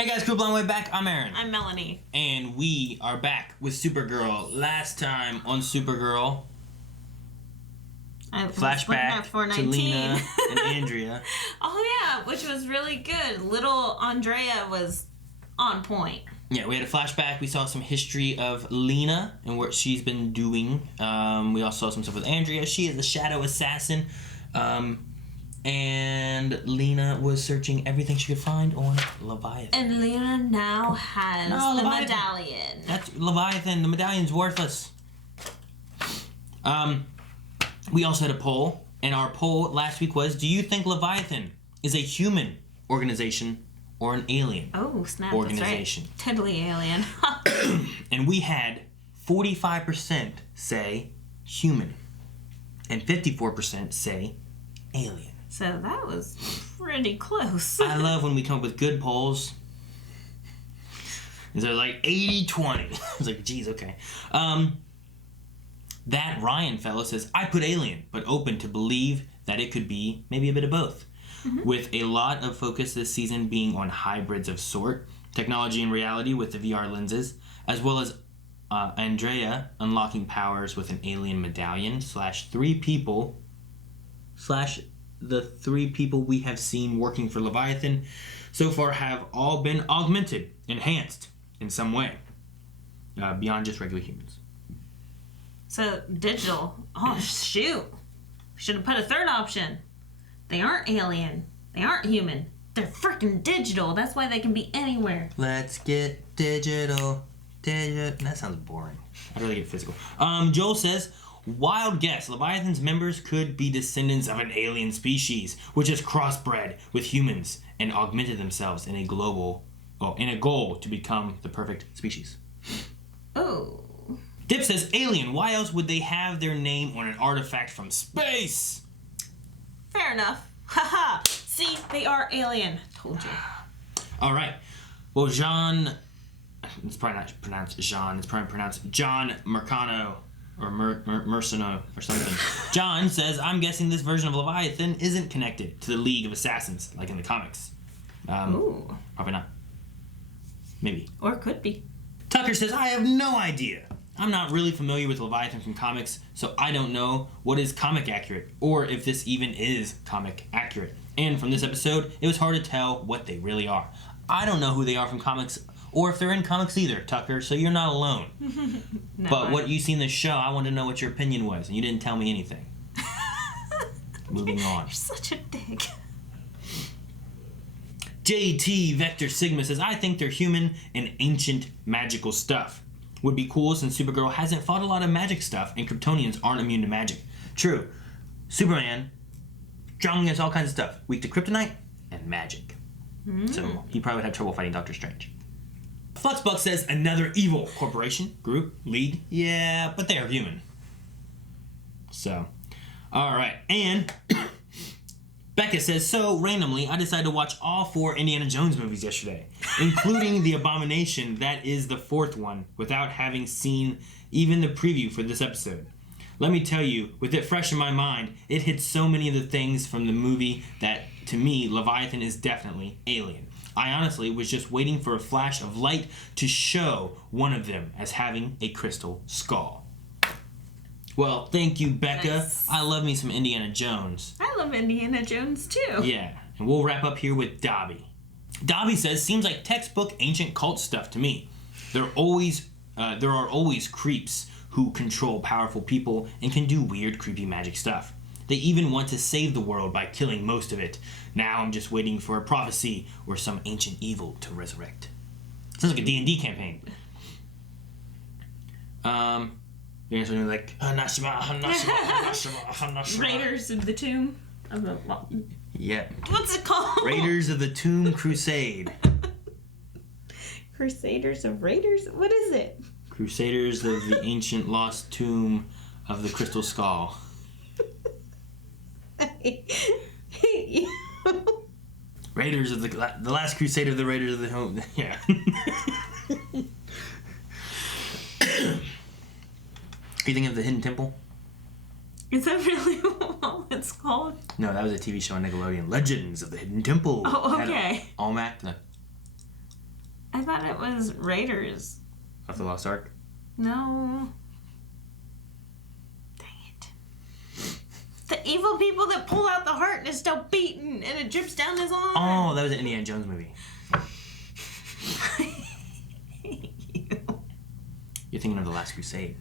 Hey guys, cool blind way back. I'm Aaron. I'm Melanie. And we are back with Supergirl. Last time on Supergirl, flashback to Lena and Andrea. Oh yeah, which was really good. Little Andrea was on point. Yeah, we had a flashback. We saw some history of Lena and what she's been doing. We also saw some stuff with Andrea. She is a shadow assassin. And Lena was searching everything she could find on Leviathan. And Lena now has the medallion. That's Leviathan. The medallion's worthless. We also had a poll, and our poll last week was, do you think Leviathan is a human organization or an alien organization? That's right. Totally alien. And we had 45% say human and 54% say alien. So that was pretty close. I love when we come up with good polls. They're like 80-20. It's like, geez, okay. That Ryan fellow says, I put alien, but open to believe that it could be maybe a bit of both. Mm-hmm. With a lot of focus this season being on hybrids of sort, technology and reality with the VR lenses, as well as Andrea unlocking powers with an alien medallion the three people we have seen working for Leviathan so far have all been augmented, enhanced in some way, beyond just regular humans. So, digital. Oh, shoot. Should have put a third option. They aren't alien. They aren't human. They're freaking digital. That's why they can be anywhere. Let's get digital. That sounds boring. I'd rather get physical. Joel says, wild guess. Leviathan's members could be descendants of an alien species, which has crossbred with humans and augmented themselves in a goal to become the perfect species. Oh. Dip says, alien. Why else would they have their name on an artifact from space? Fair enough. Haha. See, they are alien. Told you. All right. Well, John, it's probably not pronounced Jean. It's probably pronounced John Mercano. Or Merceno or something. John says, I'm guessing this version of Leviathan isn't connected to the League of Assassins, like in the comics. Ooh. Probably not. Maybe. Or could be. Tucker says, I have no idea. I'm not really familiar with Leviathan from comics, so I don't know what is comic accurate, or if this even is comic accurate. And from this episode, it was hard to tell what they really are. I don't know who they are from comics, or if they're in comics either, Tucker, so you're not alone. No, but what you see in the show, I wanted to know what your opinion was, and you didn't tell me anything. Moving on. You're such a dick. JT Vector Sigma says, I think they're human and ancient magical stuff. Would be cool since Supergirl hasn't fought a lot of magic stuff, and Kryptonians aren't immune to magic. True. Superman, strong against all kinds of stuff. Weak to kryptonite and magic. So he probably would have trouble fighting Doctor Strange. Fluxbuck says, another evil corporation, group, league. Yeah, but they are human. So, alright. And Becca says, so randomly, I decided to watch all 4 Indiana Jones movies yesterday, including The Abomination, that is the 4th one, without having seen even the preview for this episode. Let me tell you, with it fresh in my mind, it hits so many of the things from the movie that, to me, Leviathan is definitely alien. I honestly was just waiting for a flash of light to show one of them as having a crystal skull. Well, thank you, Becca. Nice. I love me some Indiana Jones. I love Indiana Jones, too. Yeah, and we'll wrap up here with Dobby. Dobby says, seems like textbook ancient cult stuff to me. There are always creeps who control powerful people and can do weird, creepy magic stuff. They even want to save the world by killing most of it. Now I'm just waiting for a prophecy or some ancient evil to resurrect. Sounds like a D&D campaign. You're going to be like, Hanashima, Hanashima, Hanashima, Hanashima. Raiders of the Tomb. Yeah. What's it called? Raiders of the Tomb Crusade. Crusaders of Raiders? What is it? Crusaders of the ancient lost tomb of the Crystal Skull. Raiders of the last crusade of the Raiders of the Home. Yeah. You think of the Hidden Temple? Is that really what it's called? No, that was a TV show on Nickelodeon. Legends of the Hidden Temple. Oh, okay. Almac. No. I thought it was Raiders. Of the Lost Ark? No. Dang it. The evil people that pull out the heart and it's still beaten and it drips down his arm. Oh, that was an Indiana Jones movie. You're thinking of The Last Crusade.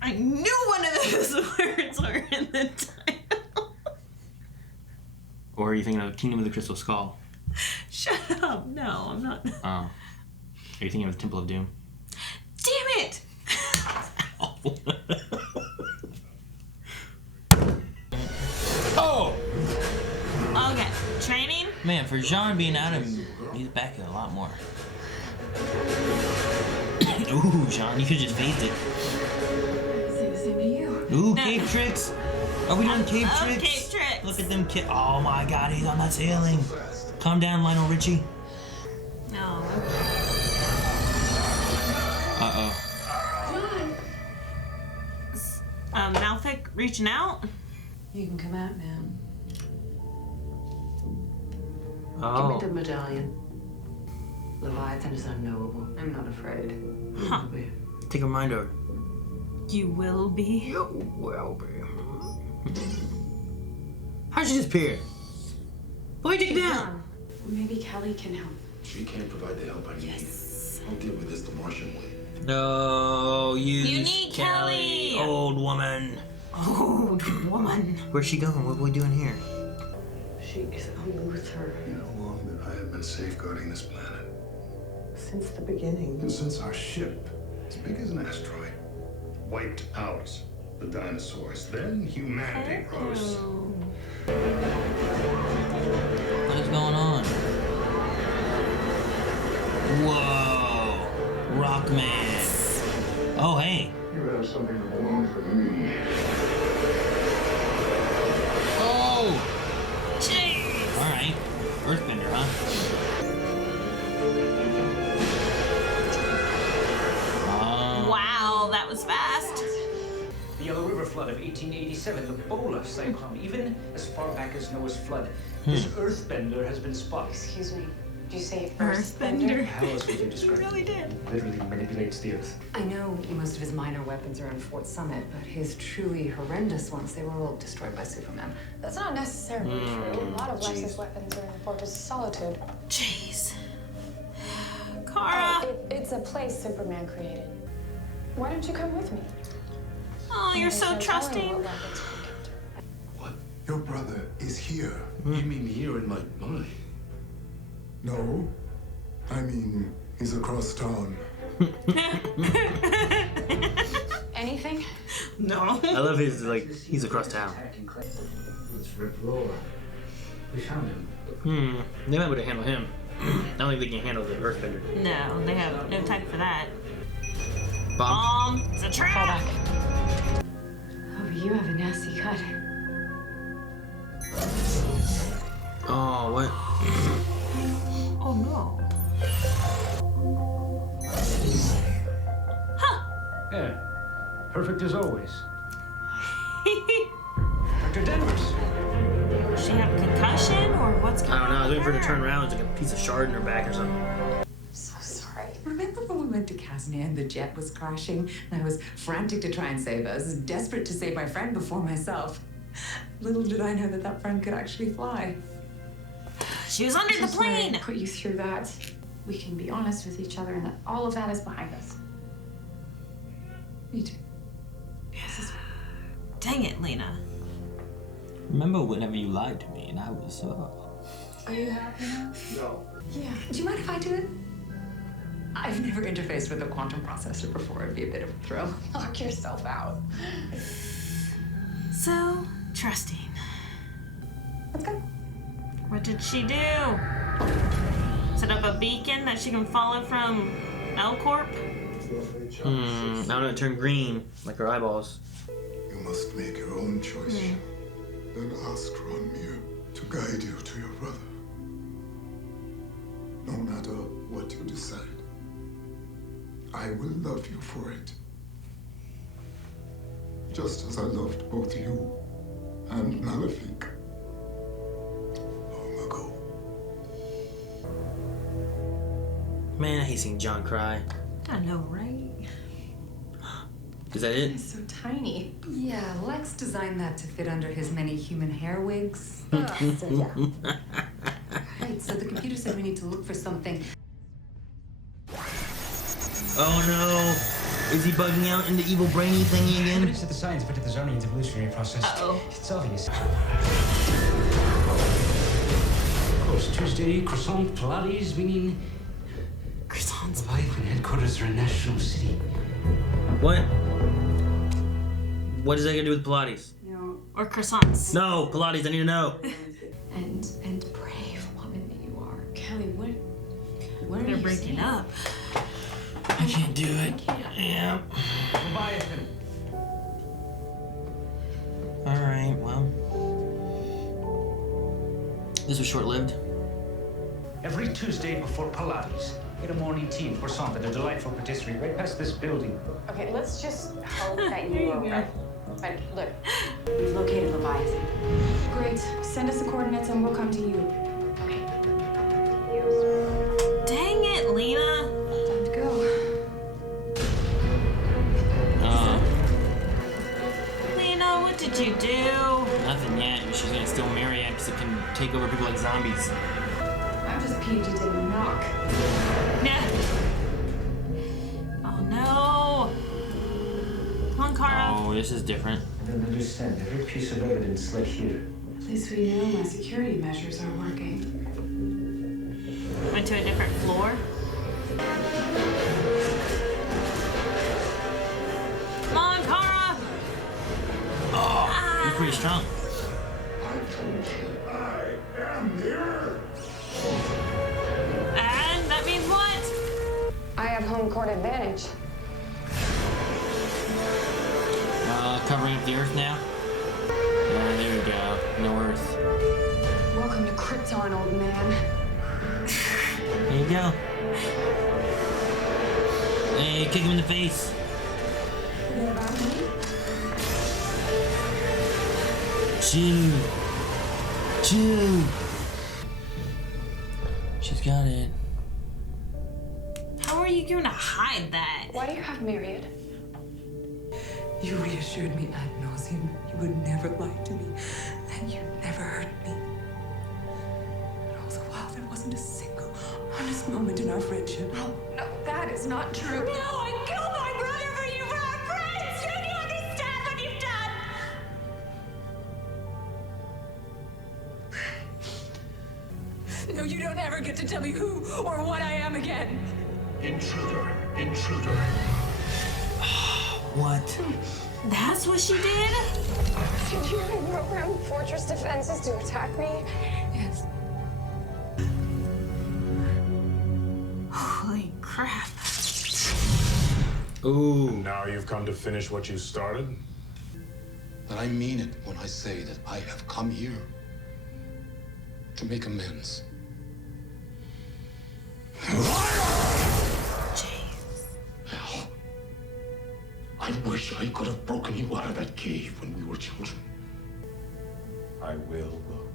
I knew one of those words were in the title. Or are you thinking of Kingdom of the Crystal Skull? Shut up. No, I'm not. Oh. Are you thinking of the Temple of Doom? Damn it! Oh! Okay, training? Man, for Jean being out of he's back a lot more. Ooh, Jean, you could just phased it. Say the same to you. Ooh, No. cape tricks. Are we doing cape tricks? Cape tricks. Look at them oh my god, he's on that ceiling. Calm down, Lionel Richie. No. Uh-oh. Malfic reaching out? You can come out now. Oh. Give me the medallion. Leviathan is unknowable. I'm not afraid. Huh. Take a mind over. You will be. You will be. How'd she disappear? Why'd you take it down? Maybe Kelly can help. She can't provide the help I need. Yes. I'll deal with this the Martian way. No, You need Kelly. Old woman. Old woman. Where's she going? What are we doing here? She is a Luther. You know how long that I have been safeguarding this planet? Since the beginning. And since our ship, as big as an asteroid, wiped out the dinosaurs, then humanity rose. What is going on? Whoa. Rockman. Oh, hey. You have something that belongs to me. Oh. Jeez. All right. Earthbender, huh? Wow, that was fast. The Yellow River flood of 1887, the Bola cyclone, even as far back as Noah's flood. This earthbender has been spotted. Excuse me. Did you say Earthbender. How else would you You describe really it? did. Literally manipulates the earth. I know most of his minor weapons are in Fort Summit, but his truly horrendous ones, they were all destroyed by Superman. That's not necessarily true. A lot of Lex's weapons are in the Fortress of Solitude. Jeez. Kara. It's a place Superman created. Why don't you come with me? Oh, you're so There's no telling trusting. what weapons we can do. What? Your brother is here. You mean here in my mind? No. I mean, he's across town. Anything? No. I love his, like, he's across town. Let's rip roll. We found him. They might be able to handle him. I don't think they can handle the Earthbender. No, they have no time for that. Bomb. It's a trap. Oh, but you have a nasty cut. Oh, what? Oh no. Yeah. Perfect as always. Dr. Denvers. Does she have a concussion or what's going I on? don't know. I was waiting for her to with turn around. It's like a piece of shard in her back or something. So sorry. Remember when we went to Casnia and the jet was crashing? And I was frantic to try and save us, desperate to save my friend before myself. Little did I know that that friend could actually fly. She was under the Just wanted plane. to put you through that. We can be honest with each other and that all of that is behind us. Me too. Dang it, Lena. Remember whenever you lied to me and I was, Are you happy now? No. Yeah. Do you mind if I do it? I've never interfaced with a quantum processor before. It'd be a bit of a thrill. Knock yourself out. So trusting. Let's go. What did she do? Set up a beacon that she can follow from L-Corp? I don't know, it turned green, like her eyeballs. You must make your own choice. Then ask Ronmir to guide you to your brother. No matter what you decide, I will love you for it. Just as I loved both you and Malefic long ago. Man, I hate seeing John cry. I know, right? Is that it? It's so tiny. Yeah, Lex designed that to fit under his many human hair wigs. So yeah. Right, so the computer said we need to look for something. Oh no! Is he bugging out in the evil brainy thingy again? Evidence of the science fit to the Zonian's evolutionary process. Uh-oh. It's obvious. Of course, Tuesday, croissant, Pilates, meaning Croissants. Leviathan headquarters are in National City. What? What is that gonna do with Pilates? No. Or croissants. No, Pilates, I need to know. And brave woman that you are. Kelly, what are They're you breaking saying? up. I can't do it. Yeah. Leviathan. Alright, well. This was short-lived. Every Tuesday before Pilates, get a morning tea and croissant at a delightful patisserie right past this building. Okay, let's just hope that you are right. But look, we've located Leviathan. Great. Send us the coordinates and we'll come to you. Okay. Dang it, Lena. Time to go. Lena, what did you do? Nothing yet. She's gonna steal Marietta because it can take over people like zombies. I'm just peeved you didn't knock. Nah. Oh no. Come on, Kara. Oh, this is different. I don't understand. Every piece of evidence like here. At least we know my security measures are working. Went to a different floor. Come on, Kara. Oh, you're pretty strong. I told you I am here. And that means what? I have home court advantage. Covering up the Earth now. Yeah, there we go. No Earth. Welcome to Krypton, old man. There you go. Hey, kick him in the face. Chew. Chew. She's got it. How are you going to hide that? Why do you have Marietta? You reassured me ad nauseum you would never lie to me, and you never hurt me. But all the while, there wasn't a single honest moment in our friendship. No, that is not true. No, I killed my brother for you, for our friends! Don't you understand what you've done? No, you don't ever get to tell me who or what I am again. Intruder, intruder. What? That's what she did? Did you reprogram Fortress defenses to attack me? Yes. Holy crap. Ooh. Now you've come to finish what you started? But I mean it when I say that I have come here to make amends. Hell, I wish I could have broken you out of that cave when we were children. I will look.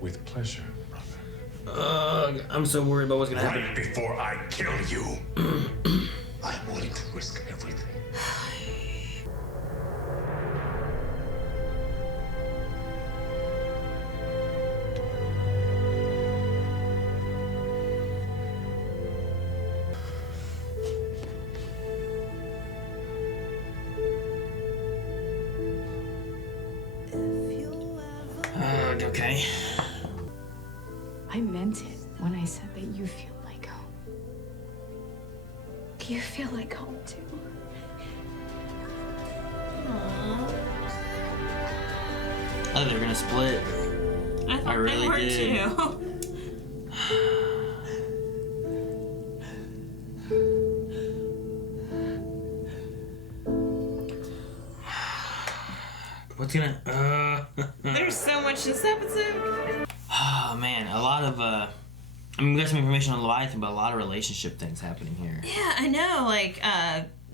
With pleasure, brother. I'm so worried about what's gonna happen. Right before I kill you. I am willing to risk everything. Okay. I meant it when I said that you feel like home. Do you feel like home too? I thought they were gonna split. I thought really they were did. too. What's gonna? There's so much this episode. Oh man, a lot of I mean, we got some information on Leviathan, but a lot of relationship things happening here. Yeah, I know. Like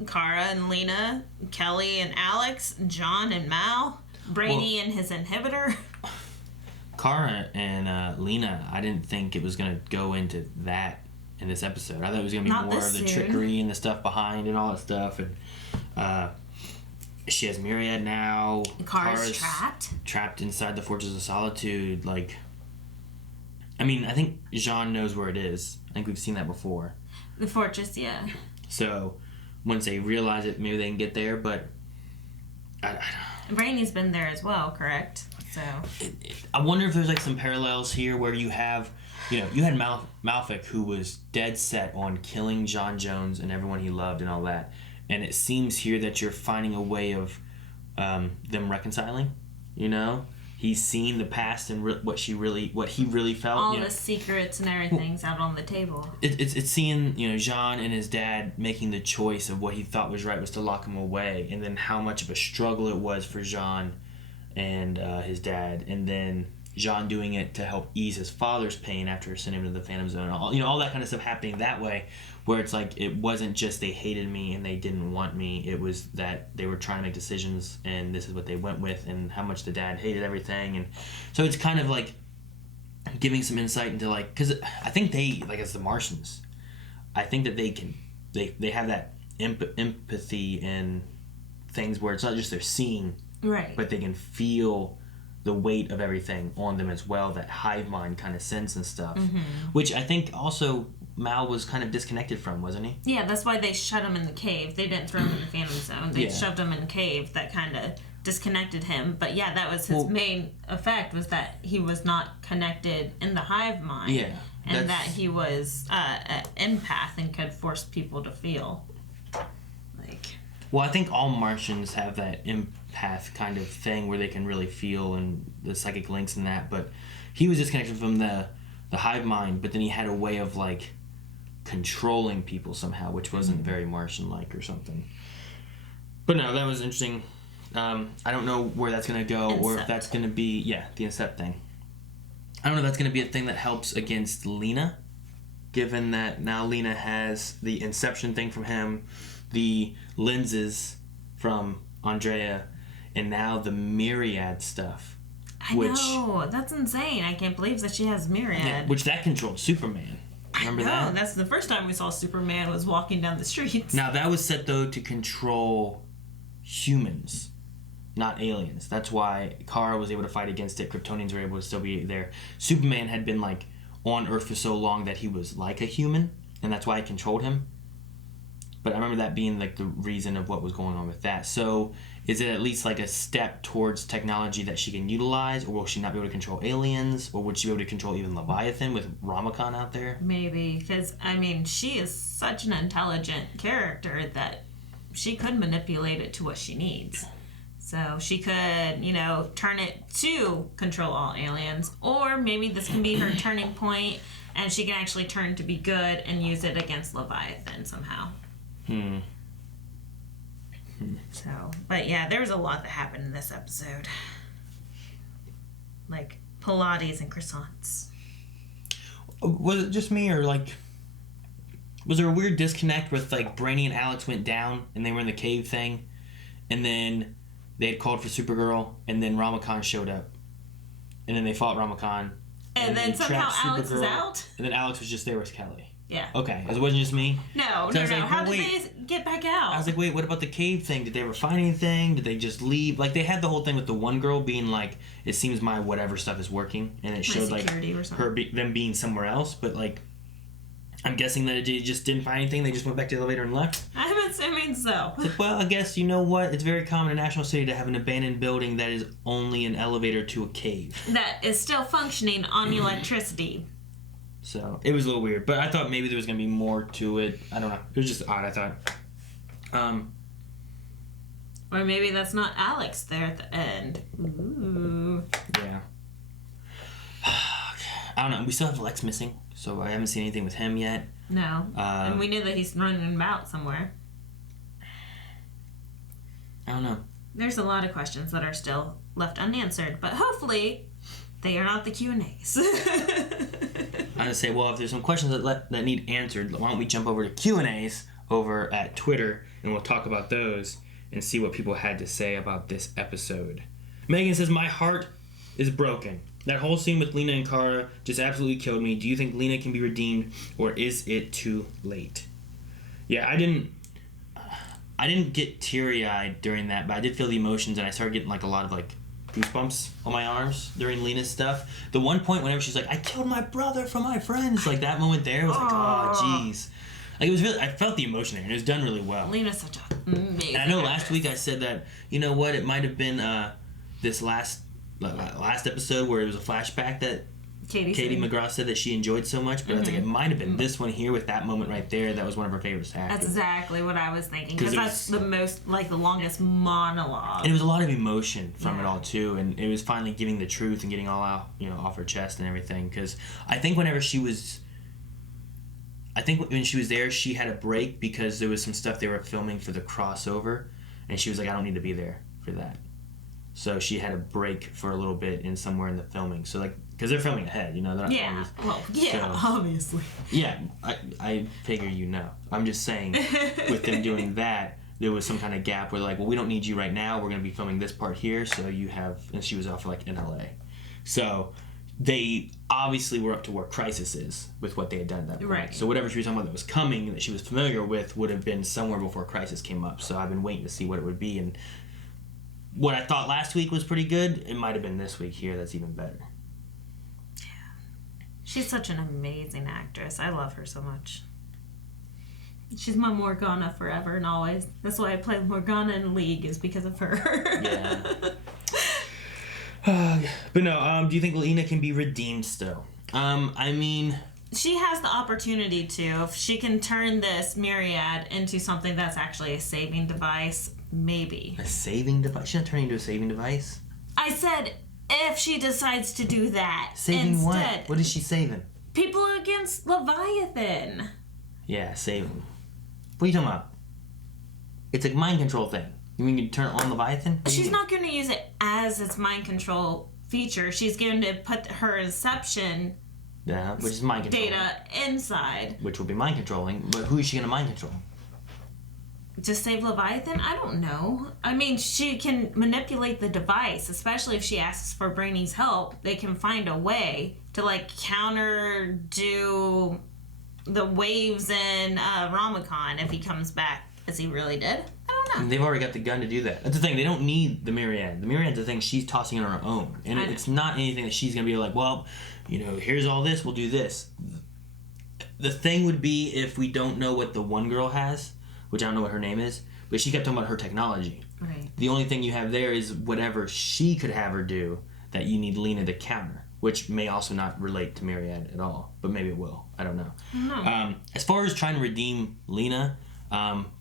Kara and Lena, Kelly and Alex, John and Mal, Brady and his inhibitor. Kara and Lena, I didn't think it was gonna go into that in this episode. I thought it was going to be Not more this of the soon. trickery and the stuff behind and all that stuff. And she has Marietta now. Kara's trapped. Trapped inside the Fortress of Solitude. Like, I mean, I think Jean knows where it is. I think we've seen that before. The fortress, yeah. So once they realize it, maybe they can get there. But Rainy's been there as well, correct? So I wonder if there's like some parallels here where you have, you had Malfic, who was dead set on killing John Jones and everyone he loved and all that, and it seems here that you're finding a way of them reconciling. He's seen the past and what he really felt. all the secrets and everything's out on the table. It's seeing Jean and his dad making the choice of what he thought was right was to lock him away, and then how much of a struggle it was for Jean and his dad, and then Jean doing it to help ease his father's pain after sending him to the Phantom Zone. All that kind of stuff happening that way, where it's like it wasn't just they hated me and they didn't want me. It was that they were trying to make decisions, and this is what they went with, and how much the dad hated everything. And so it's kind of like giving some insight into because I think they, as the Martians, I think that they have that empathy and things where it's not just they're seeing, Right. but they can feel the weight of everything on them as well, that hive mind kind of sense and stuff, which I think also Mal was kind of disconnected from, wasn't he? Yeah, that's why they shut him in the cave. They didn't throw him in the Phantom Zone. They shoved him in the cave. That kind of disconnected him. But yeah, that was his main effect, was that he was not connected in the hive mind. Yeah. And that he was an empath and could force people to feel. Well, I think all Martians have that empath kind of thing where they can really feel and the psychic links and that, but he was disconnected from the hive mind, but then he had a way of controlling people somehow, which wasn't very Martian-like or something. But no, that was interesting. I don't know where that's going to go, or if that's going to be, the Incept thing. I don't know if that's going to be a thing that helps against Lena, given that now Lena has the Inception thing from him, the lenses from Andrea, and now the Myriad stuff. I know, that's insane. I can't believe that she has Myriad. Yeah, which that controlled Superman. Remember that? That's the first time we saw Superman was walking down the streets. Now that was set though to control humans, not aliens. That's why Kara was able to fight against it. Kryptonians were able to still be there. Superman had been on Earth for so long that he was like a human, and that's why it controlled him. But I remember that being the reason of what was going on with that. So is it at least a step towards technology that she can utilize, or will she not be able to control aliens, or would she be able to control even Leviathan with Ramakon out there? Maybe, because she is such an intelligent character that she could manipulate it to what she needs. So she could, turn it to control all aliens, or maybe this can be her turning point, and she can actually turn to be good and use it against Leviathan somehow. So, but yeah, there was a lot that happened in this episode. Pilates and croissants. Was it just me, or was there a weird disconnect with Brainy and Alex went down and they were in the cave thing, and then they had called for Supergirl, and then Ramakon showed up, and then they fought Ramakon, and then somehow Alex is out, and then Alex was just there with Kelly. Yeah. Okay, it wasn't just me? No. How did they get back out? I was wait, what about the cave thing? Did they ever find anything? Did they just leave? They had the whole thing with the one girl being it seems my whatever stuff is working, and it showed them being somewhere else, but I'm guessing that they just didn't find anything. They just went back to the elevator and left. I'm assuming so. Well, I guess you know what? It's very common in National City to have an abandoned building that is only an elevator to a cave. That is still functioning on electricity. So, it was a little weird. But I thought maybe there was going to be more to it. I don't know. It was just odd, I thought. Or maybe that's not Alex there at the end. Ooh. Yeah. I don't know. We still have Lex missing, so I haven't seen anything with him yet. No. And we knew that he's running about somewhere. I don't know. There's a lot of questions that are still left unanswered, but hopefully they are not the Q&As. I'm going to say, well, if there's some questions that need answered, why don't we jump over to Q&As over at Twitter, and we'll talk about those and see what people had to say about this episode. Megan says, my heart is broken. That whole scene with Lena and Kara just absolutely killed me. Do you think Lena can be redeemed, or is it too late? Yeah, I didn't get teary-eyed during that, but I did feel the emotions, and I started getting like a lot of like goosebumps on my arms during Lena's stuff. The one point whenever she's like, I killed my brother for my friends, like that moment there was like, oh jeez. Like it was really, I felt the emotion there, and it was done really well. Lena's such a amazing. And I know last week I said that, you know what, it might have been this last episode where it was a flashback that Katie McGraw said that she enjoyed so much, but I was like, it might have been this one here with that moment right there. That was one of her favorites to have. That's exactly what I was thinking, because that's the most, like, the longest monologue. And it was a lot of emotion from it all too, and it was finally giving the truth and getting all out, you know, off her chest and everything. Because I think when she was there, she had a break because there was some stuff they were filming for the crossover, and she was like, I don't need to be there for that. So she had a break for a little bit in somewhere in the filming. So like, because they're filming ahead, you know. They're not obviously. Yeah, I figure you know. I'm just saying, with them doing that, there was some kind of gap where like, well, we don't need you right now. We're going to be filming this part here, so you have. And she was off like in LA, so they obviously were up to where Crisis is with what they had done at that point. Right. So whatever she was talking about that was coming, that she was familiar with, would have been somewhere before Crisis came up. So I've been waiting to see what it would be, and what I thought last week was pretty good, it might have been this week here that's even better. She's such an amazing actress. I love her so much. She's my Morgana forever and always. That's why I play Morgana in League, is because of her. Yeah. But no, do you think Lena can be redeemed still? I mean, she has the opportunity to. If she can turn this Myriad into something that's actually a saving device, maybe. A saving device? She's not turning into a saving device? I said, if she decides to do that. Saving instead. What? What is she saving? People against Leviathan. Yeah, saving. What are you talking about? It's a mind control thing. You mean you turn on Leviathan? She's not going to use it as its mind control feature. She's going to put her Inception which is mind control data inside. Which will be mind controlling, but who is she going to mind control? To save Leviathan? I don't know. I mean, she can manipulate the device, especially if she asks for Brainy's help. They can find a way to, like, do the waves in Ramacon if he comes back as he really did. I don't know. And they've already got the gun to do that. That's the thing. They don't need the Myriad. The Myriad's the thing she's tossing on her own. And it's not anything that she's going to be like, well, you know, here's all this, we'll do this. The thing would be if we don't know what the one girl has, which I don't know what her name is, but she kept talking about her technology. Right. The only thing you have there is whatever she could have her do that you need Lena to counter, which may also not relate to Marietta at all, but maybe it will. I don't know. As far as trying to redeem Lena,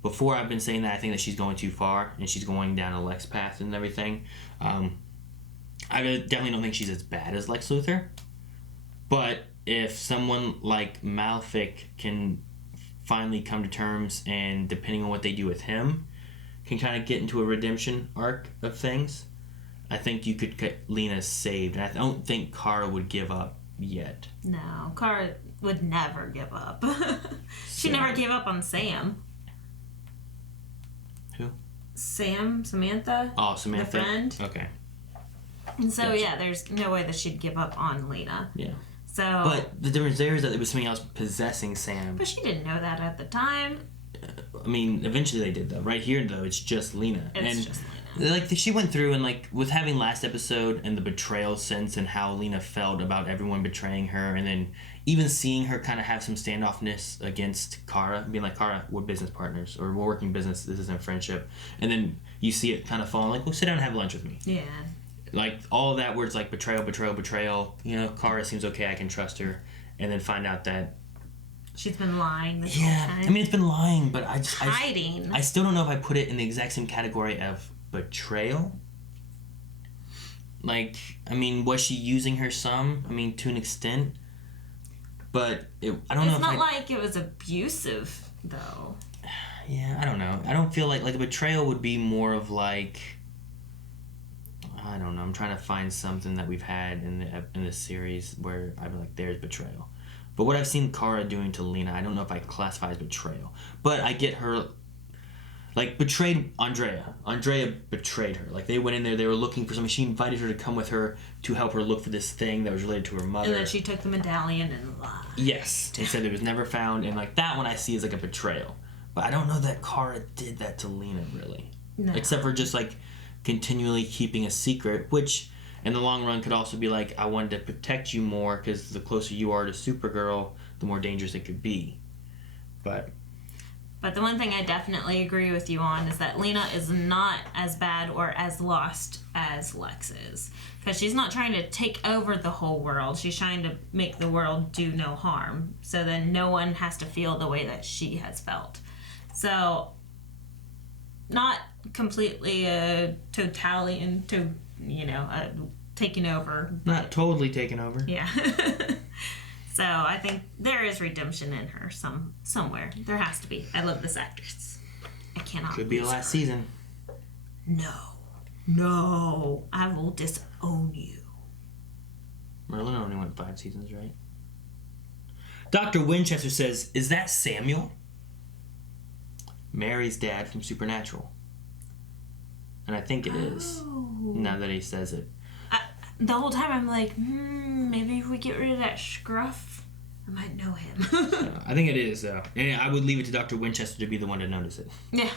before I've been saying that I think that she's going too far and she's going down a Lex path and everything. I definitely don't think she's as bad as Lex Luthor, but if someone like Malefic can finally come to terms, and depending on what they do with him, can kind of get into a redemption arc of things, I think you could get Lena saved. And I don't think Kara would give up yet. No, Kara would never give up. She never gave up on Sam. Who? Samantha. Oh, Samantha. The friend. Okay. And so, yeah, there's no way that she'd give up on Lena. Yeah. So, but the difference there is that it was something else possessing Sam. But she didn't know that at the time. I mean, eventually they did, though. Right here, though, it's just Lena. It's just Lena. Like, she went through, and, like, with having last episode and the betrayal sense and how Lena felt about everyone betraying her, and then even seeing her kind of have some standoffness against Kara, being like, Kara, we're business partners, or we're working business, this isn't friendship. And then you see it kind of falling, like, well, sit down and have lunch with me. Yeah. Like, all of that where it's like betrayal. You know, Kara seems okay, I can trust her. And then find out that she's been lying this whole time. I mean, it's been lying, but I still don't know if I put it in the exact same category of betrayal. Like, I mean, was she using her some? I mean, to an extent. But I don't know if it's not like it was abusive, though. Yeah, I don't know. I don't feel like a betrayal would be more of like, I don't know. I'm trying to find something that we've had in this series where I'd be like, there's betrayal. But what I've seen Kara doing to Lena, I don't know if I classify as betrayal. But I get her. like, betrayed Andrea. Andrea betrayed her. Like, they went in there, they were looking for something. She invited her to come with her to help her look for this thing that was related to her mother. And then she took the medallion and lied. Yes. And said it was never found. And, like, that one I see as, like, a betrayal. But I don't know that Kara did that to Lena, really. No. Except for just, like, continually keeping a secret, which in the long run could also be like, I wanted to protect you more because the closer you are to Supergirl, the more dangerous it could be. But the one thing I definitely agree with you on is that Lena is not as bad or as lost as Lex is. Because she's not trying to take over the whole world. She's trying to make the world do no harm. So then no one has to feel the way that she has felt. So, not completely a totalitarian, taking over. Not totally taken over. Yeah. So I think there is redemption in her somewhere. There has to be. I love this actress. I cannot. Could be the last season. No. I will disown you. Merlin only went 5 seasons, right? Dr. Winchester says, is that Samuel? Mary's dad from Supernatural. And I think it is. Now that he says it. The whole time I'm like, maybe if we get rid of that scruff, I might know him. I think it is, though. And I would leave it to Dr. Winchester to be the one to notice it. Yeah.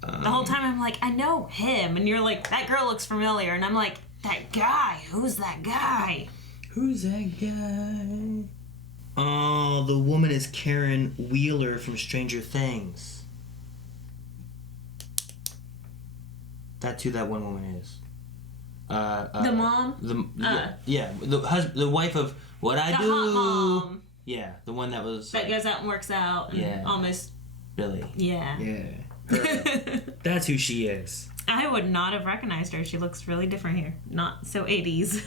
The whole time I'm like, I know him. And you're like, that girl looks familiar. And I'm like, that guy. Who's that guy? Who's that guy? Oh, the woman is Karen Wheeler from Stranger Things. That's who that one woman is. The mom? The wife of What I Do. Hot mom. Yeah, the one that was... That goes out and works out. And almost... Billy. Yeah. Yeah. Her. That's who she is. I would not have recognized her. She looks really different here. Not so 80s.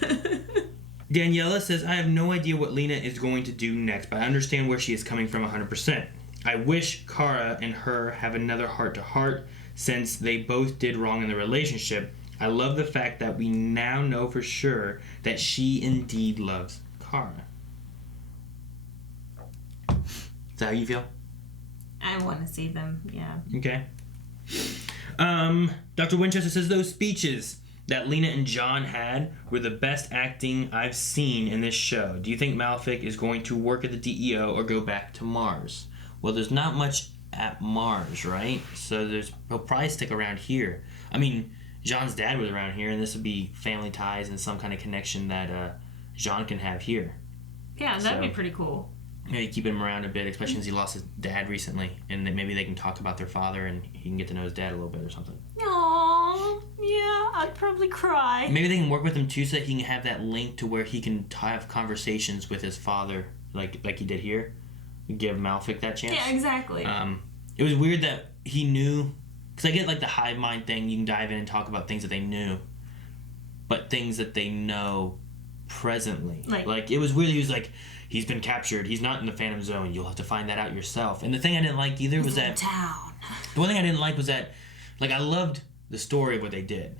Daniela says, I have no idea what Lena is going to do next, but I understand where she is coming from 100%. I wish Kara and her have another heart-to-heart since they both did wrong in the relationship. I love the fact that we now know for sure that she indeed loves Kara. Is that how you feel? I want to see them, yeah. Okay. Dr. Winchester says those speeches that Lena and John had were the best acting I've seen in this show. Do you think Malefic is going to work at the DEO or go back to Mars? Well, there's not much at Mars, right? So he'll probably stick around here. I mean, John's dad was around here, and this would be family ties and some kind of connection that John can have here. Yeah, that'd be pretty cool. Maybe keep him around a bit, especially since he lost his dad recently, and then maybe they can talk about their father and he can get to know his dad a little bit or something. Aww, yeah, I'd probably cry. Maybe they can work with him too, so that he can have that link to where he can have conversations with his father, like he did here. Give Malefic that chance. Yeah, exactly. It was weird that he knew, because I get like the hive mind thing. You can dive in and talk about things that they knew, but things that they know presently. Like it was weird. He was like, he's been captured. He's not in the Phantom Zone. You'll have to find that out yourself. And the thing I didn't like either was that town. The one thing I didn't like was that, like, I loved the story of what they did,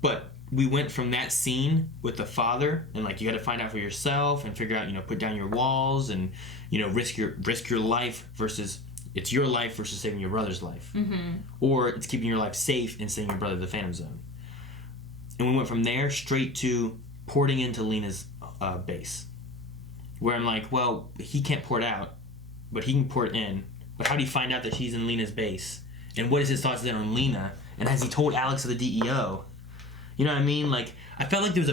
but we went from that scene with the father and like you got to find out for yourself and figure out, put down your walls and risk your life versus it's your life versus saving your brother's life, or it's keeping your life safe and sending your brother to the Phantom Zone. And we went from there straight to porting into Lena's base, where I'm like, well, he can't port out, but he can port in. But how do you find out that he's in Lena's base? And what is his thoughts then on Lena? And has he told Alex of the DEO? You know what I mean? Like, I feel like there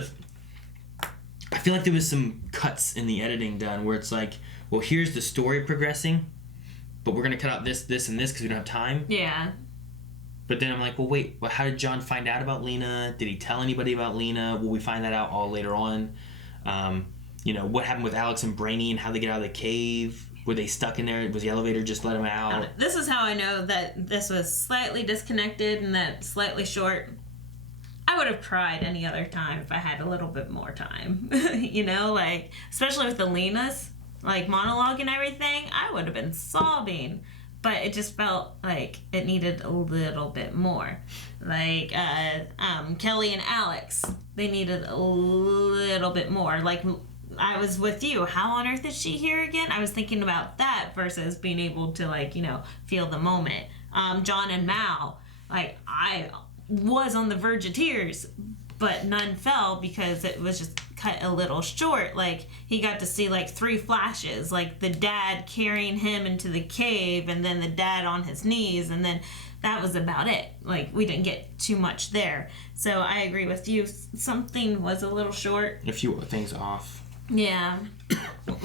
was some cuts in the editing done where it's like, well, here's the story progressing, but we're going to cut out this, and this because we don't have time. Yeah. But then I'm like, well, wait, how did John find out about Lena? Did he tell anybody about Lena? Will we find that out all later on? What happened with Alex and Brainy and how they get out of the cave? Were they stuck in there? Was the elevator just let them out? This is how I know that this was slightly disconnected and that slightly short. I would have cried any other time if I had a little bit more time. Especially with the Lena's, monologue and everything, I would have been sobbing. But it just felt like it needed a little bit more. Kelly and Alex, they needed a little bit more. I was with you. How on earth is she here again? I was thinking about that versus being able to, feel the moment. John and Mal. Like, I was on the verge of tears, but none fell because it was just cut a little short. Like, he got to see like 3 flashes, like the dad carrying him into the cave, and then the dad on his knees, and then that was about it. Like, we didn't get too much there. So I agree with you. Something was a little short. A few things off. Yeah.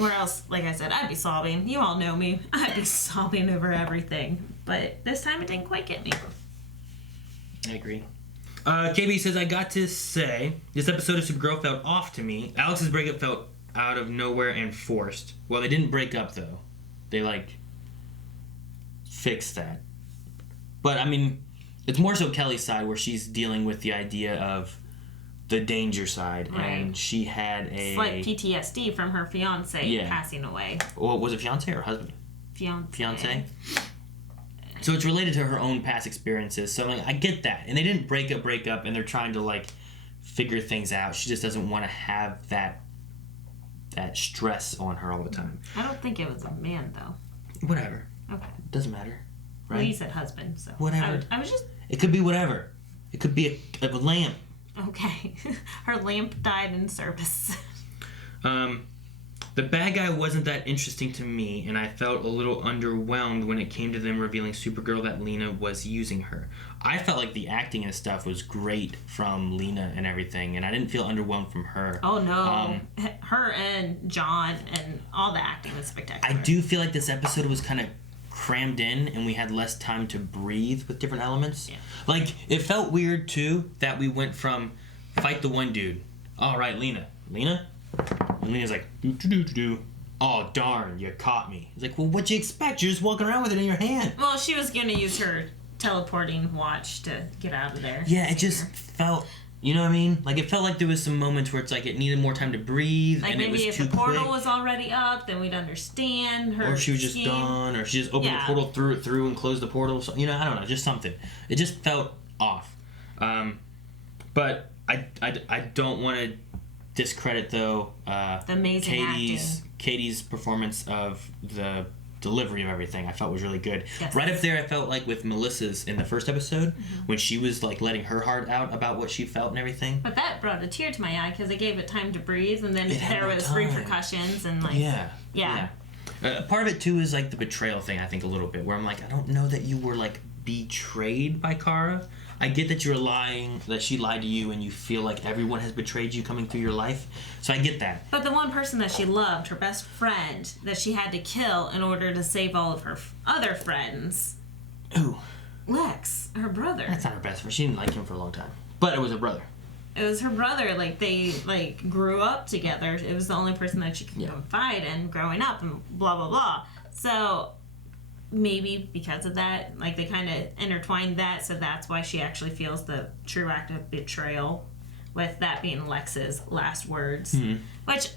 Or else, like I said, I'd be sobbing. You all know me. I'd be sobbing over everything. But this time it didn't quite get me. I agree. KB says, I got to say, this episode of Supergirl felt off to me. Alex's breakup felt out of nowhere and forced. Well, they didn't break up, though. They, like, fixed that. But, I mean, it's more so Kelly's side where she's dealing with the idea of the danger side. Right. And she had a... Slight PTSD from her fiancé passing away. Well, was it fiancé or husband? Fiancé. So it's related to her own past experiences. So like, I get that. And they didn't break up, and they're trying to like figure things out. She just doesn't want to have that stress on her all the time. I don't think it was a man though. Whatever. Okay. Doesn't matter. Right? Well, you said husband, so whatever. I was just... It could be whatever. It could be a lamp. Okay. Her lamp died in service. The bad guy wasn't that interesting to me, and I felt a little underwhelmed when it came to them revealing Supergirl that Lena was using her. I felt like the acting and stuff was great from Lena and everything, and I didn't feel underwhelmed from her. Oh, no. Her and John and all the acting was spectacular. I do feel like this episode was kind of crammed in, and we had less time to breathe with different elements. Yeah. Like, it felt weird, too, that we went from fight the one dude. All right, Lena? And Lena's like, do. Oh, darn, you caught me. He's like, well, what'd you expect? You're just walking around with it in your hand. Well, she was going to use her teleporting watch to get out of there. Yeah, it just felt, you know what I mean? Like, it felt like there was some moments where it's like it needed more time to breathe, like, and it was maybe if too the portal quick. was already up, then we'd understand her. Or she was just scheme. done, or she just opened the portal, threw it through, and closed the portal. So, you know, I don't know, just something. It just felt off. But I don't want to discredit, though, the amazing Katie's performance of the delivery of everything. I felt was really good. Yes. Right up there, I felt like with Melissa's in the first episode, when she was like letting her heart out about what she felt and everything. But that brought a tear to my eye because it gave it time to breathe, and then there was time. repercussions and like yeah. Part of it too is like the betrayal thing. I think a little bit where I'm like, I don't know that you were like betrayed by Kara. I get that you're lying, that she lied to you, and you feel like everyone has betrayed you coming through your life. So I get that. But the one person that she loved, her best friend, that she had to kill in order to save all of her other friends. Ooh. Lex, her brother. That's not her best friend. She didn't like him for a long time. But it was her brother. It was her brother. Like, they, like, grew up together. It was the only person that she could confide in growing up and blah, blah, blah. So maybe because of that, like, they kind of intertwined that, so that's why she actually feels the true act of betrayal, with that being Lex's last words. Which,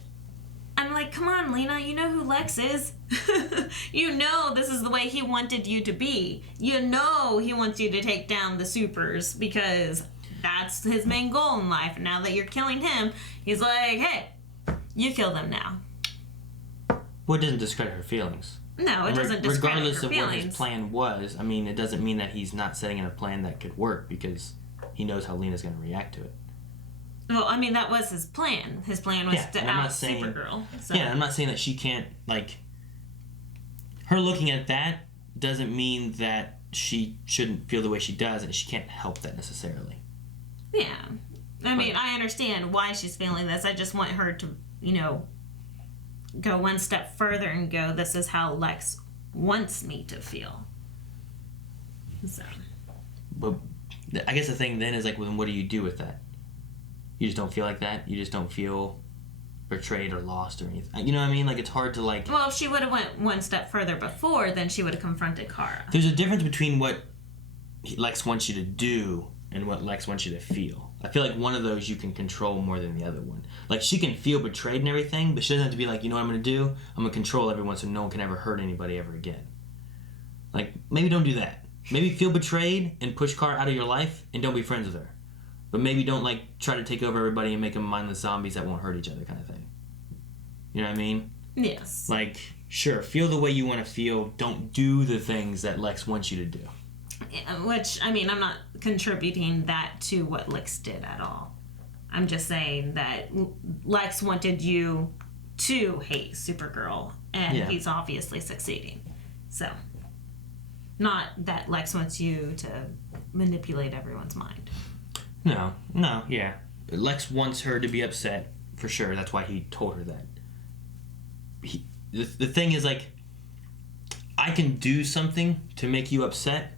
I'm like, come on, Lena, you know who Lex is. You know this is the way he wanted you to be. You know he wants you to take down the supers, because that's his main goal in life. And now that you're killing him, he's like, hey, you kill them now. Well, it doesn't discredit her feelings. No, it doesn't discredit regardless her of feelings. what his plan was, I mean, it doesn't mean that he's not setting in a plan that could work, because he knows how Lena's going to react to it. Well, I mean, that was his plan. His plan was to out Supergirl. So. Yeah, I'm not saying that she can't, like... Her looking at that doesn't mean that she shouldn't feel the way she does, and she can't help that necessarily. Yeah. I mean, I understand why she's feeling this. I just want her to, you know, go one step further and go, this is how Lex wants me to feel. So. But I guess the thing then is, like, well, then what do you do with that? You just don't feel like that? You just don't feel betrayed or lost or anything? You know what I mean? Like, it's hard to, like... Well, if she would have went one step further before, then she would have confronted Kara. There's a difference between what Lex wants you to do and what Lex wants you to feel. I feel like one of those you can control more than the other one. Like, she can feel betrayed and everything, but she doesn't have to be like, you know what I'm going to do? I'm going to control everyone so no one can ever hurt anybody ever again. Like, maybe don't do that. Maybe feel betrayed and push Kara out of your life and don't be friends with her. But maybe don't, like, try to take over everybody and make them mindless zombies that won't hurt each other kind of thing. You know what I mean? Yes. Like, sure, feel the way you want to feel. Don't do the things that Lex wants you to do. which, I mean, I'm not contributing that to what Lex did at all. I'm just saying that Lex wanted you to hate Supergirl, and he's obviously succeeding. So, not that Lex wants you to manipulate everyone's mind. No, yeah. Lex wants her to be upset, for sure. That's why he told her that. The thing is, like, I can do something to make you upset,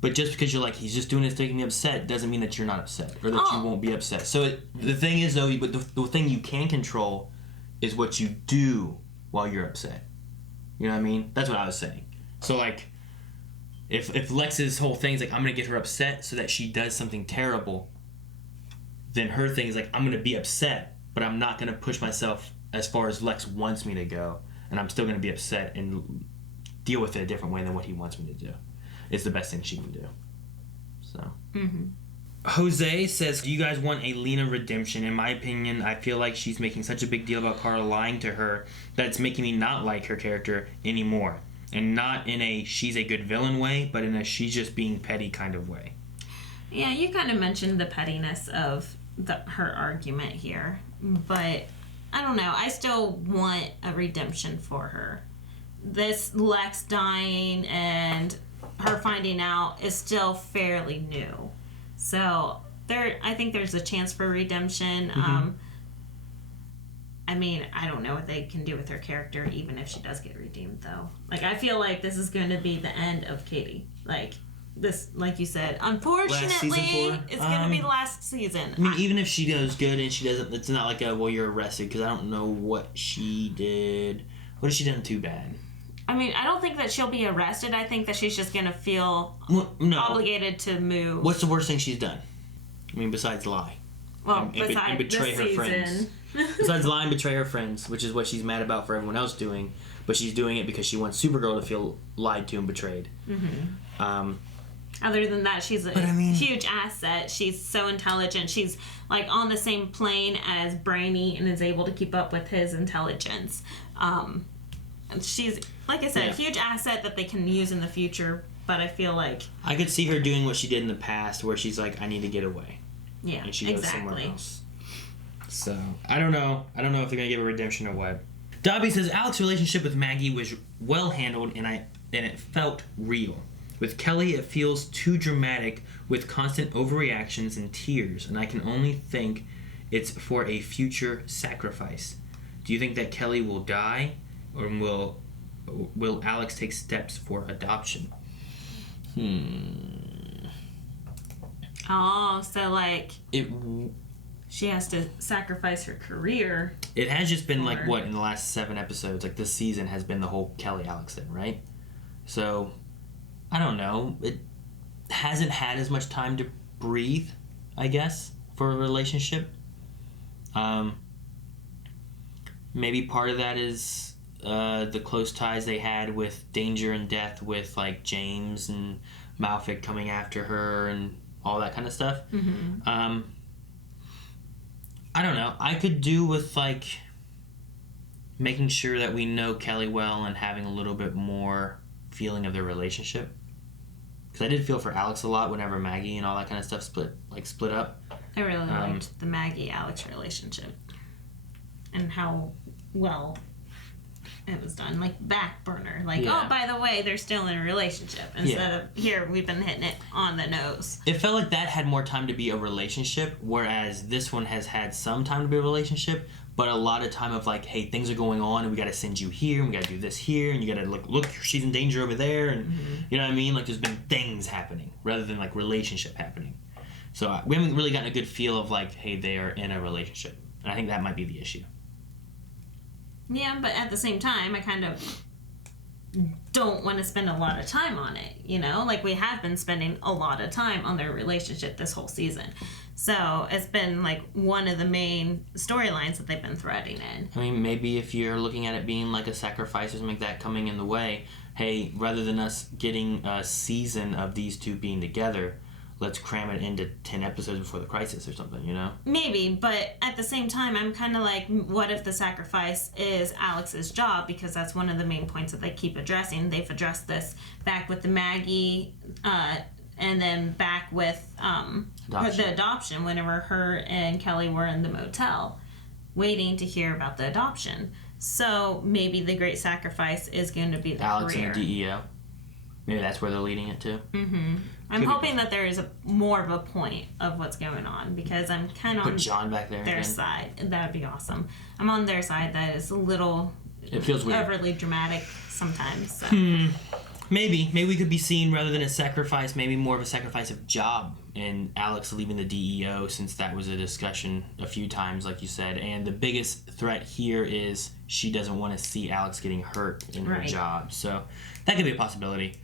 but just because you're like, he's just doing this to make me upset, doesn't mean that you're not upset, or that you won't be upset. So the thing is, though, but the thing you can control is what you do while you're upset. You know what I mean? That's what I was saying. So, like, if Lex's whole thing is like, I'm going to get her upset so that she does something terrible, then her thing is like, I'm going to be upset, but I'm not going to push myself as far as Lex wants me to go, and I'm still going to be upset and deal with it a different way than what he wants me to do. It's the best thing she can do. So. Jose says, do you guys want a Lena redemption? In my opinion, I feel like she's making such a big deal about Kara lying to her that it's making me not like her character anymore. And not in a she's a good villain way, but in a she's just being petty kind of way. Yeah, you kind of mentioned the pettiness of her argument here. But, I don't know. I still want a redemption for her. This Lex dying and her finding out is still fairly new. So, I think there's a chance for redemption. I mean, I don't know what they can do with her character, even if she does get redeemed, though. Like, I feel like this is going to be the end of Katie. Like, this, like you said, unfortunately, it's going to be the last season. I mean, even if she does good and she doesn't, it's not like well, you're arrested, because I don't know what she did. What has she done too bad? I mean, I don't think that she'll be arrested. I think that she's just going to feel obligated to move. What's the worst thing she's done? I mean, besides lie. Well, and betray her friends. Besides lie and betray her friends, which is what she's mad about for everyone else doing, but she's doing it because she wants Supergirl to feel lied to and betrayed. Other than that, she's a huge asset. She's so intelligent. She's like on the same plane as Brainy and is able to keep up with his intelligence. She's, like I said, a huge asset that they can use in the future, but I feel like I could see her doing what she did in the past, where she's like, I need to get away. Yeah, and she goes somewhere else. So, I don't know. I don't know if they're going to give a redemption or what. Dobby says, Alex's relationship with Maggie was well handled and it felt real. With Kelly, it feels too dramatic with constant overreactions and tears, and I can only think it's for a future sacrifice. Do you think that Kelly will die, or will Alex take steps for adoption? Oh, so like she has to sacrifice her career. It has just been like what in the last 7 episodes, like this season has been the whole Kelly Alex thing, right? So I don't know. It hasn't had as much time to breathe, I guess, for a relationship. Maybe part of that is the close ties they had with Danger and Death, with like James and Malfic coming after her and all that kind of stuff. I don't know. I could do with like making sure that we know Kelly well and having a little bit more feeling of their relationship. Because I did feel for Alex a lot whenever Maggie and all that kind of stuff split up. I really liked the Maggie-Alex relationship and how well it was done. Like, back burner. Like, oh, by the way, they're still in a relationship. Instead of, here, we've been hitting it on the nose. It felt like that had more time to be a relationship, whereas this one has had some time to be a relationship, but a lot of time of like, hey, things are going on, and we got to send you here, and we got to do this here, and you got to look, she's in danger over there, and you know what I mean? Like, there's been things happening rather than like relationship happening. So we haven't really gotten a good feel of like, hey, they are in a relationship, and I think that might be the issue. Yeah, but at the same time, I kind of don't want to spend a lot of time on it, you know? Like, we have been spending a lot of time on their relationship this whole season. So, it's been, like, one of the main storylines that they've been threading in. I mean, maybe if you're looking at it being like a sacrifice or something like that coming in the way, hey, rather than us getting a season of these two being together, let's cram it into 10 episodes before the crisis or something, you know? Maybe, but at the same time, I'm kind of like, what if the sacrifice is Alex's job? Because that's one of the main points that they keep addressing. They've addressed this back with the Maggie, and then back with the adoption, whenever her and Kelly were in the motel waiting to hear about the adoption. So maybe the great sacrifice is going to be the Alex career. and the DEO. Maybe that's where they're leading it to. Mm-hmm. I'm hoping that there is more of a point of what's going on, because I'm kind of on John back there their again. side. That would be awesome. I'm on their side. That is a little It feels weird. overly dramatic sometimes. So. Maybe we could be seeing, rather than a sacrifice, maybe more of a sacrifice of job, and Alex leaving the DEO, since that was a discussion a few times, like you said. And the biggest threat here is she doesn't want to see Alex getting hurt in her job. So that could be a possibility.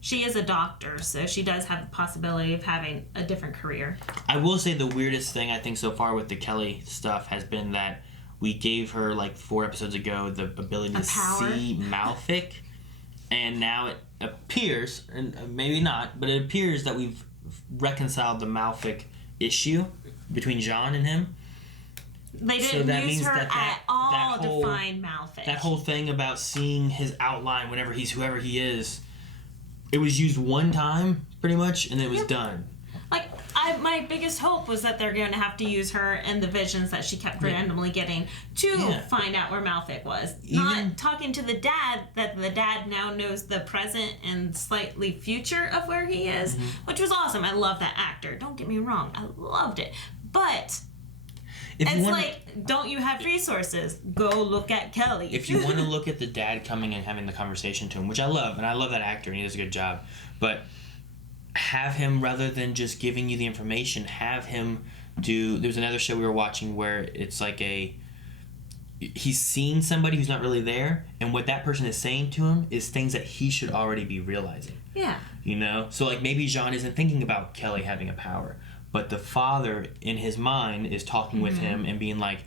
She is a doctor, so she does have the possibility of having a different career. I will say the weirdest thing I think so far with the Kelly stuff has been that we gave her, like 4 episodes ago, the ability to see Malfic, and now it appears, and maybe not, but it appears that we've reconciled the Malfic issue between John and him. They didn't use her at all to find Malfic. That whole thing about seeing his outline whenever he's whoever he is, it was used one time, pretty much, and then it was done. Like, my biggest hope was that they're going to have to use her and the visions that she kept randomly getting to find out where Malfic was. Not talking to the dad, that the dad now knows the present and slightly future of where he is, which was awesome. I love that actor. Don't get me wrong. I loved it. But don't you have resources? Go look at Kelly. If you want to look at the dad coming and having the conversation to him, which I love, and I love that actor, and he does a good job, but have him, rather than just giving you the information, have him do... There's another show we were watching where it's like he's seeing somebody who's not really there, and what that person is saying to him is things that he should already be realizing. Yeah. You know? So, like, maybe Jean isn't thinking about Kelly having a power, but the father, in his mind, is talking with him and being like,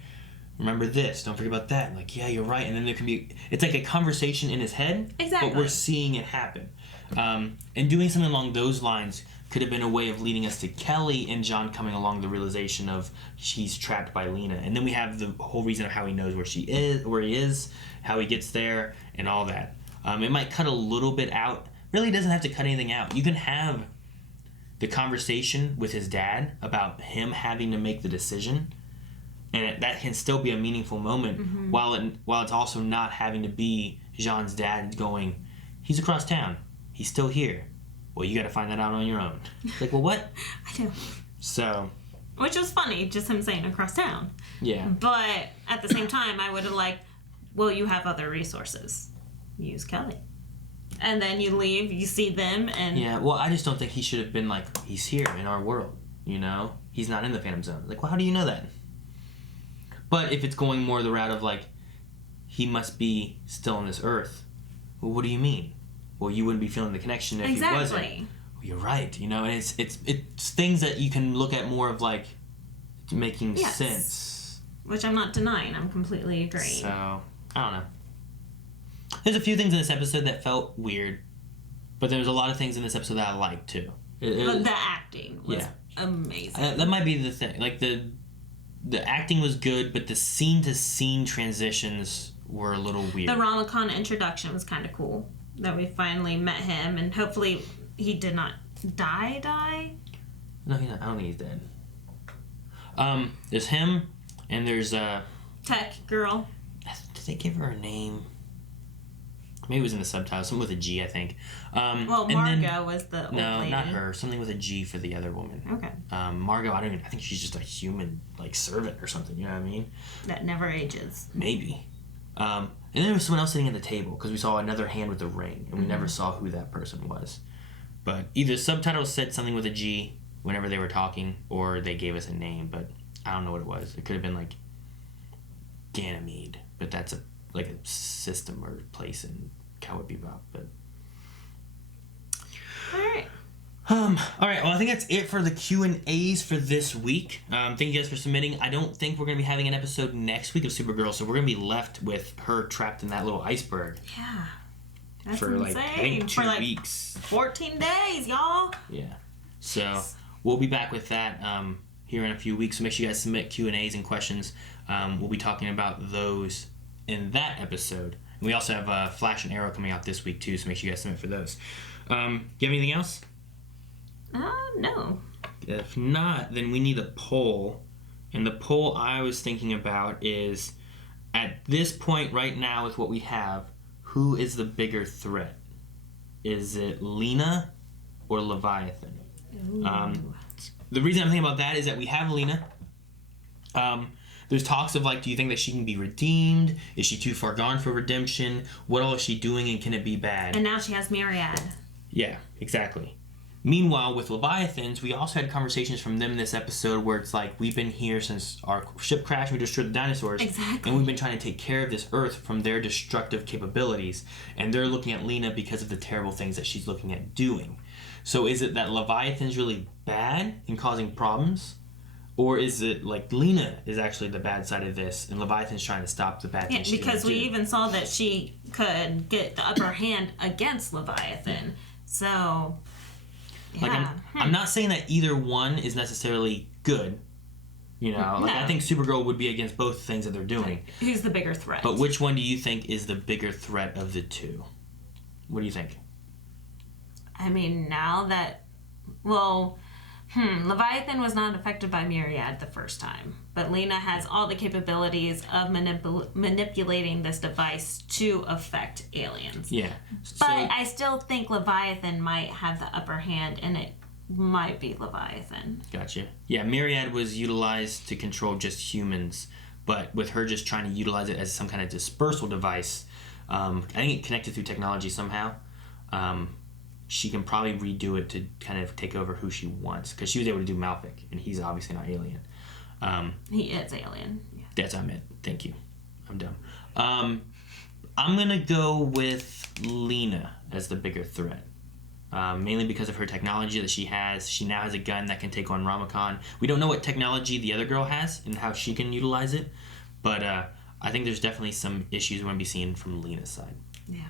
remember this, don't forget about that. And like, yeah, you're right. And then there can be... It's like a conversation in his head, but we're seeing it happen. And doing something along those lines could have been a way of leading us to Kelly and John coming along the realization of he's trapped by Lena. And then we have the whole reason of how he knows where he is, how he gets there, and all that. It might cut a little bit out. Really doesn't have to cut anything out. You can have the conversation with his dad about him having to make the decision, and that can still be a meaningful moment, while it's also not having to be Jean's dad going, he's across town. He's still here. Well, you got to find that out on your own. Like, well, what? I know. So. Which was funny, just him saying across town. Yeah. But at the same time, I would have liked, well, you have other resources. Use Kelly. And then you leave, you see them, and... Yeah, well, I just don't think he should have been like, he's here in our world, you know? He's not in the Phantom Zone. Like, well, how do you know that? But if it's going more the route of, like, he must be still on this Earth, well, what do you mean? Well, you wouldn't be feeling the connection if he wasn't. Well, you're right, you know? And it's things that you can look at more of, like, making sense. Which I'm not denying. I'm completely agreeing. So, I don't know. There's a few things in this episode that felt weird, but there was a lot of things in this episode that I liked, too. But the acting was amazing. That might be the thing. Like, the acting was good, but the scene-to-scene transitions were a little weird. The Ramakana introduction was kind of cool. That we finally met him, and hopefully he did not die? No, he's not. I don't think he's dead. There's him, and there's Tech girl. Did they give her a name? Maybe it was in the subtitles. Something with a G, I think. Well, Margot was the old lady. No, not her. Something with a G for the other woman. Okay. Margot, I think she's just a human, like, servant or something. You know what I mean? That never ages. Maybe. And then there was someone else sitting at the table, because we saw another hand with a ring, and we never saw who that person was. But either subtitles said something with a G whenever they were talking, or they gave us a name, but I don't know what it was. It could have been, like, Ganymede, but that's a system or place in Cowboy Bebop. But all right, well, I think that's it for the Q&As for this week. Thank you guys for submitting. I don't think we're going to be having an episode next week of Supergirl, so we're going to be left with her trapped in that little iceberg. Yeah. That's for like I think insane. 2 For, like, weeks. 14 days, y'all. Yeah. So we'll be back with that here in a few weeks. So make sure you guys submit Q&As and questions. We'll be talking about those in that episode. And we also have Flash and Arrow coming out this week too, so make sure you guys submit for those. You have anything else? No. If not, then we need a poll. And the poll I was thinking about is, at this point right now with what we have, who is the bigger threat? Is it Lena or Leviathan? The reason I'm thinking about that is that we have Lena. There's talks of like, do you think that she can be redeemed? Is she too far gone for redemption? What all is she doing, and can it be bad? And now she has Marietta. Yeah, exactly. Meanwhile, with Leviathans, we also had conversations from them this episode where it's like, we've been here since our ship crashed, we destroyed the dinosaurs. Exactly. And we've been trying to take care of this Earth from their destructive capabilities. And they're looking at Lena because of the terrible things that she's looking at doing. So is it that Leviathan's really bad and causing problems? Or is it like Lena is actually the bad side of this and Leviathan's trying to stop the bad things she's because gonna we do? even saw that she could get the upper hand against Leviathan. So, yeah. Like I'm not saying that either one is necessarily good. You know, like I think Supergirl would be against both things that they're doing. Who's the bigger threat? But which one do you think is the bigger threat of the two? What do you think? I mean, now that, Leviathan was not affected by Marietta the first time, but Lena has all the capabilities of manipulating this device to affect aliens. Yeah. But I still think Leviathan might have the upper hand, and it might be Leviathan. Gotcha. Yeah, Marietta was utilized to control just humans, but with her just trying to utilize it as some kind of dispersal device, I think it connected through technology somehow. She can probably redo it to kind of take over who she wants, because she was able to do Malfic, and he's obviously not alien. He is alien. Yeah. That's what I meant. Thank you. I'm dumb. I'm going to go with Lena as the bigger threat. Mainly because of her technology that she has. She now has a gun that can take on Ramacon. We don't know what technology the other girl has and how she can utilize it, but I think there's definitely some issues we're going to be seeing from Lena's side. Yeah.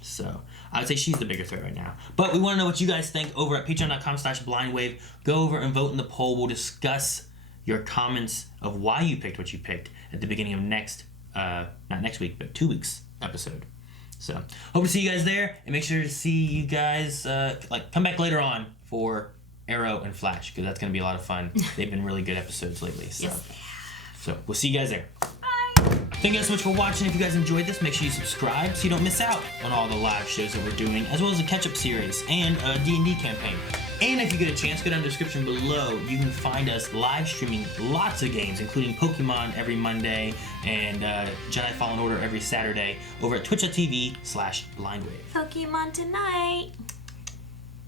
So I would say she's the bigger threat right now. But we want to know what you guys think over at patreon.com/blindwave. Go over and vote in the poll. We'll discuss your comments of why you picked what you picked at the beginning of not next week, but 2 weeks episode. So hope to see you guys there, and make sure to see you guys come back later on for Arrow and Flash, because that's going to be a lot of fun. They've been really good episodes lately. So. Yes. So we'll see you guys there. Bye. Thank you guys so much for watching. If you guys enjoyed this, make sure you subscribe so you don't miss out on all the live shows that we're doing, as well as a catch-up series and a D&D campaign. And if you get a chance, go down in the description below. You can find us live streaming lots of games, including Pokemon every Monday and Jedi Fallen Order every Saturday over at twitch.tv/blindwave. Pokemon tonight.